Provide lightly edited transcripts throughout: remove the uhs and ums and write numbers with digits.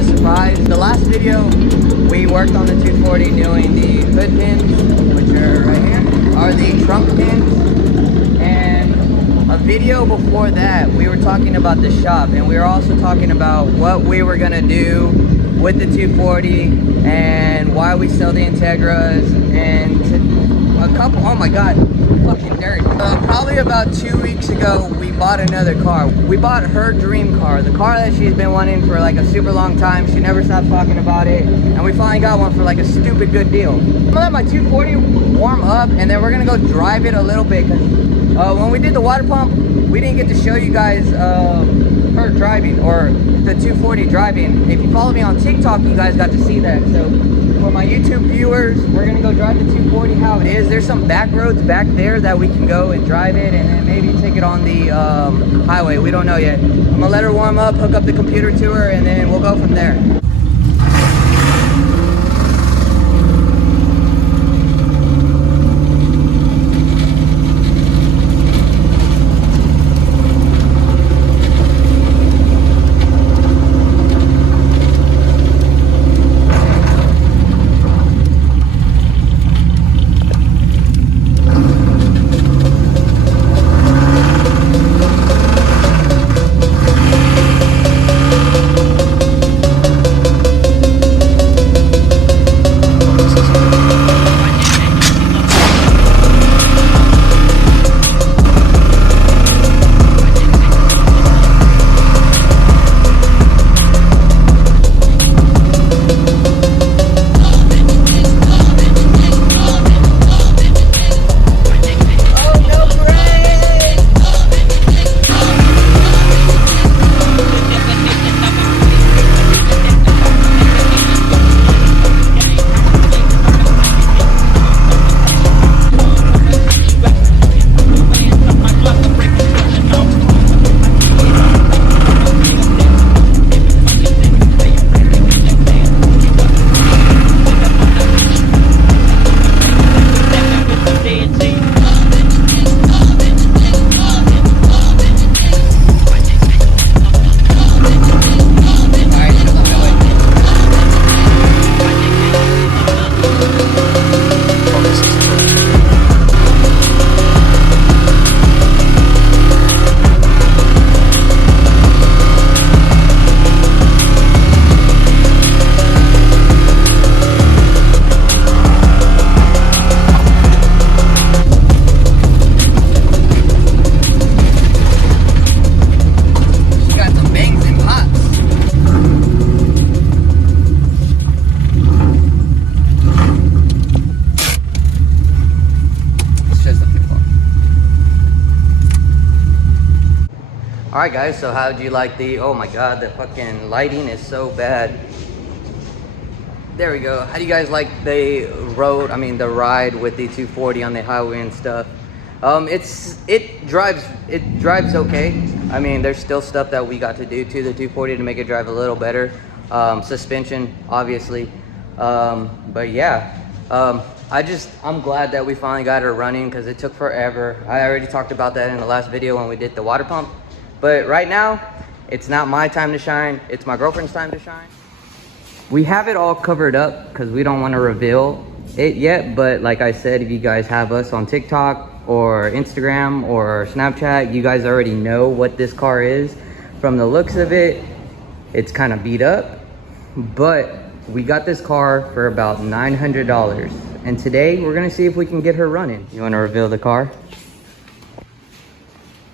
a surprise. The last video, we worked on the 240 doing the hood pins, which are right here, are the trunk pins. And a video before that, we were talking about the shop, and we were also talking about what we were gonna do with the 240 and why we sell the Integras, and a couple, oh my god, fucking dirt. Probably about 2 weeks ago, we bought another car. We bought her dream car, the car that she's been wanting for like a super long time. She never stopped talking about it, and we finally got one for like a stupid good deal. I'm gonna let my 240 warm up, and then we're gonna go drive it a little bit, because when we did the water pump, we didn't get to show you guys her driving, or the 240 driving. If you follow me on TikTok, you guys got to see that. So for my YouTube viewers, we're gonna go drive the 240 how it is. There's some back roads back there that we can go and drive it, and then maybe take it on the highway. We don't know yet. I'm gonna let her warm up, hook up the computer to her, and then we'll go from there. Alright guys, so how do you like the, oh my god, the fucking lighting is so bad. There we go. How do you guys like the the ride with the 240 on the highway and stuff? It drives okay. I mean, there's still stuff that we got to do to the 240 to make it drive a little better. Suspension, obviously. But yeah, I'm glad that we finally got her running, because it took forever. I already talked about that in the last video when we did the water pump. But right now, it's not my time to shine, it's my girlfriend's time to shine. We have it all covered up because we don't want to reveal it yet, but like I said, if you guys have us on TikTok or Instagram or Snapchat, you guys already know what this car is. From the looks of it, it's kind of beat up, but we got this car for about $900, and today we're gonna see if we can get her running. You want to reveal the car?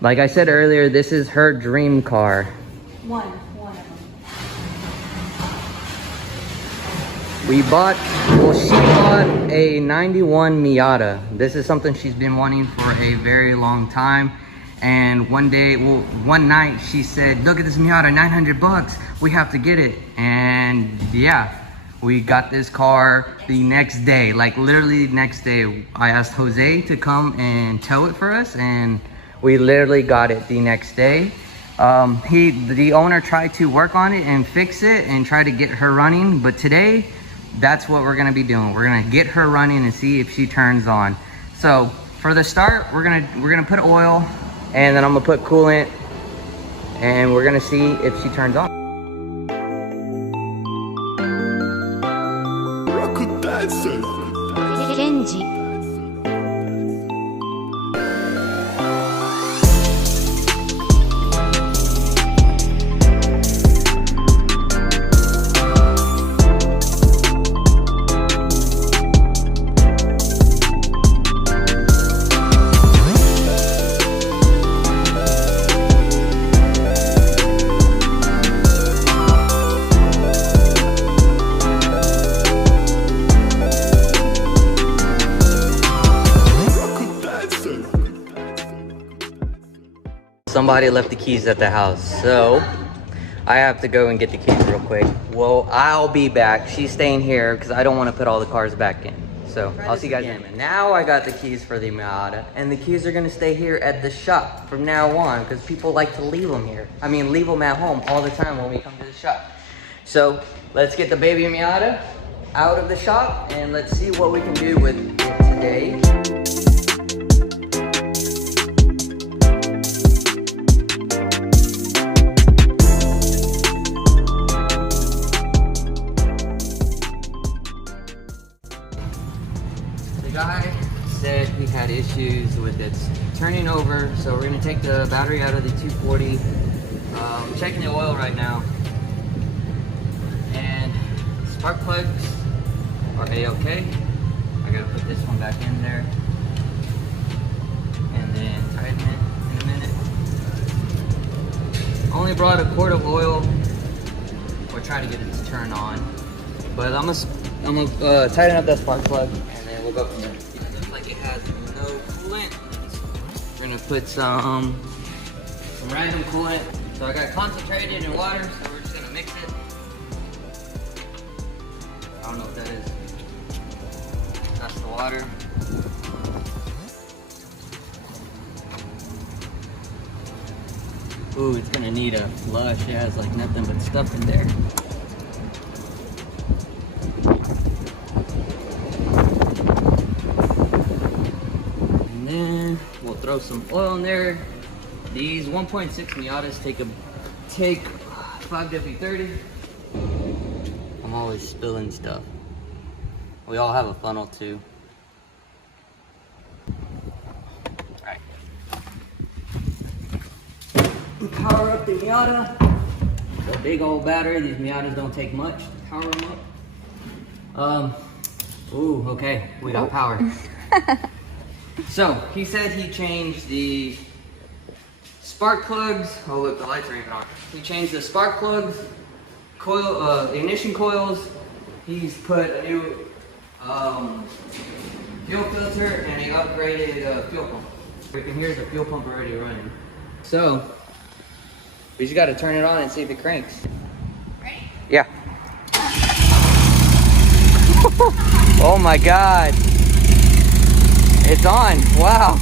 Like I said earlier, this is her dream car. One of them. She bought a 91 Miata. This is something she's been wanting for a very long time. And one night she said, look at this Miata, 900 bucks. We have to get it. And yeah, we got this car the next day, like literally next day. I asked Jose to come and tow it for us, and we literally got it the next day. The owner tried to work on it and fix it and try to get her running, but today, that's what we're gonna be doing. We're gonna get her running and see if she turns on. So for the start, we're gonna put oil, and then I'm gonna put coolant, and we're gonna see if she turns on. Kenji. Somebody left the keys at the house, so I have to go and get the keys real quick. Well, I'll be back. She's staying here because I don't want to put all the cars back in. So I'll see you guys in a minute. Now I got the keys for the Miata, and the keys are gonna stay here at the shop from now on because people like to leave them here. I mean, leave them at home all the time when we come to the shop. So let's get the baby Miata out of the shop and let's see what we can do with it today. The guy said he had issues with its turning over, so we're gonna take the battery out of the 240. I'm checking the oil right now, and spark plugs are a-okay. I gotta put this one back in there, and then tighten it in a minute. Only brought a quart of oil. We're trying to get it to turn on, but I'm gonna tighten up that spark plug. We'll go from there. It looks like it has no coolant. We're gonna put some random coolant. So I got concentrated in water, so we're just gonna mix it. I don't know what that is. That's the water. Ooh, it's gonna need a flush. It has like nothing but stuff in there. We'll throw some oil in there. These 1.6 Miatas take 5W30. I'm always spilling stuff. We all have a funnel too. Alright. Power up the Miata. It's a big old battery. These Miatas don't take much to power them up. Ooh, okay. We got power. So, he said he changed the spark plugs. Oh look, the lights are even on. He changed the spark plugs, ignition coils. He's put a new fuel filter and he upgraded fuel pump. You can hear the fuel pump already running. So, we just gotta turn it on and see if it cranks. Ready? Yeah. Oh my God. It's on, wow.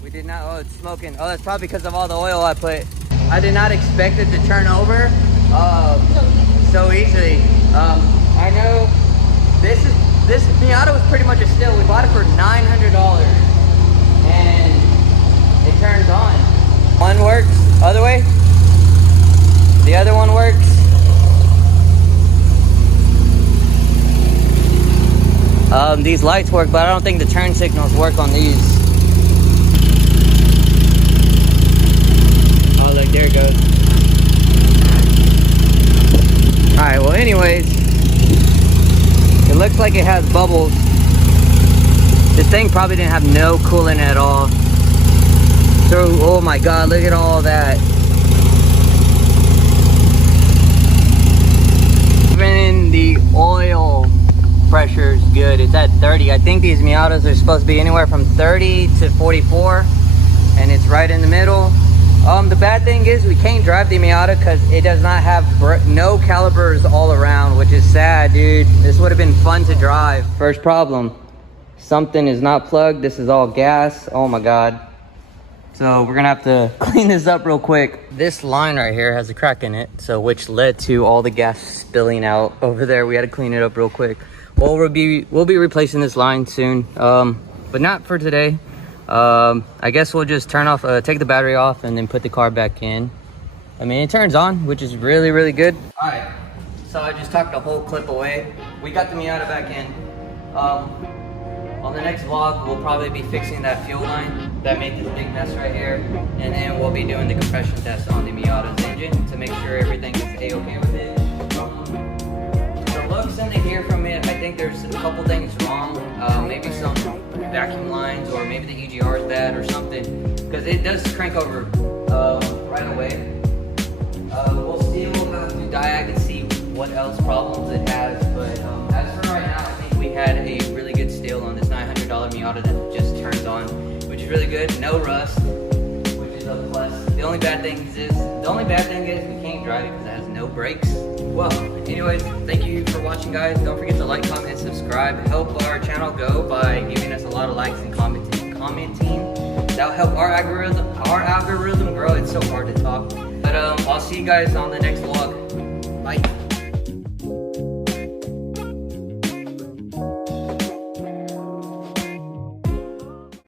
We did not, oh, it's smoking. Oh, that's probably because of all the oil I put. I did not expect it to turn over so easily. I know this Miata was pretty much a steal. We bought it for $900 and it turns on. One works, other way. The other one works. These lights work, but I don't think the turn signals work on these. Oh, look, there it goes. Alright, well anyways, it looks like it has bubbles. This thing probably didn't have no coolant at all. So, oh my God, look at all that. Even the oil pressure is good. It's at 30. I think these Miatas are supposed to be anywhere from 30 to 44, and it's right in the middle. The bad thing is we can't drive the Miata because it does not have no calipers all around, which is sad, dude. This would have been fun to drive. First problem, something is not plugged. This is all gas. Oh my God. So we're gonna have to clean this up real quick. This line right here has a crack in it, so which led to all the gas spilling out over there. We had to clean it up real quick. Well, we'll be replacing this line soon, but not for today. I guess we'll just turn off, take the battery off and then put the car back in. I mean, it turns on, which is really, really good. All right, so I just tucked the whole clip away. We got the Miata back in. On the next vlog, we'll probably be fixing that fuel line that made this big mess right here. And then we'll be doing the compression test on the Miata's engine to make sure everything is A-okay with it. The looks and the hear from it, I think there's a couple things wrong. Maybe some vacuum lines, or maybe the EGR is bad or something. Because it does crank over right away. We'll still have to diag and see what else problems it has. But as for right now, I think we had a really good steal on this $900 Miata that just turns on, which is really good. No rust, which is a plus. The only bad thing is we can't drive it because it has no brakes. Well, anyways, thank you for watching, guys. Don't forget to like, comment, and subscribe. Help our channel go by giving us a lot of likes and commenting. That'll help our algorithm grow. It's so hard to talk. But I'll see you guys on the next vlog. Bye.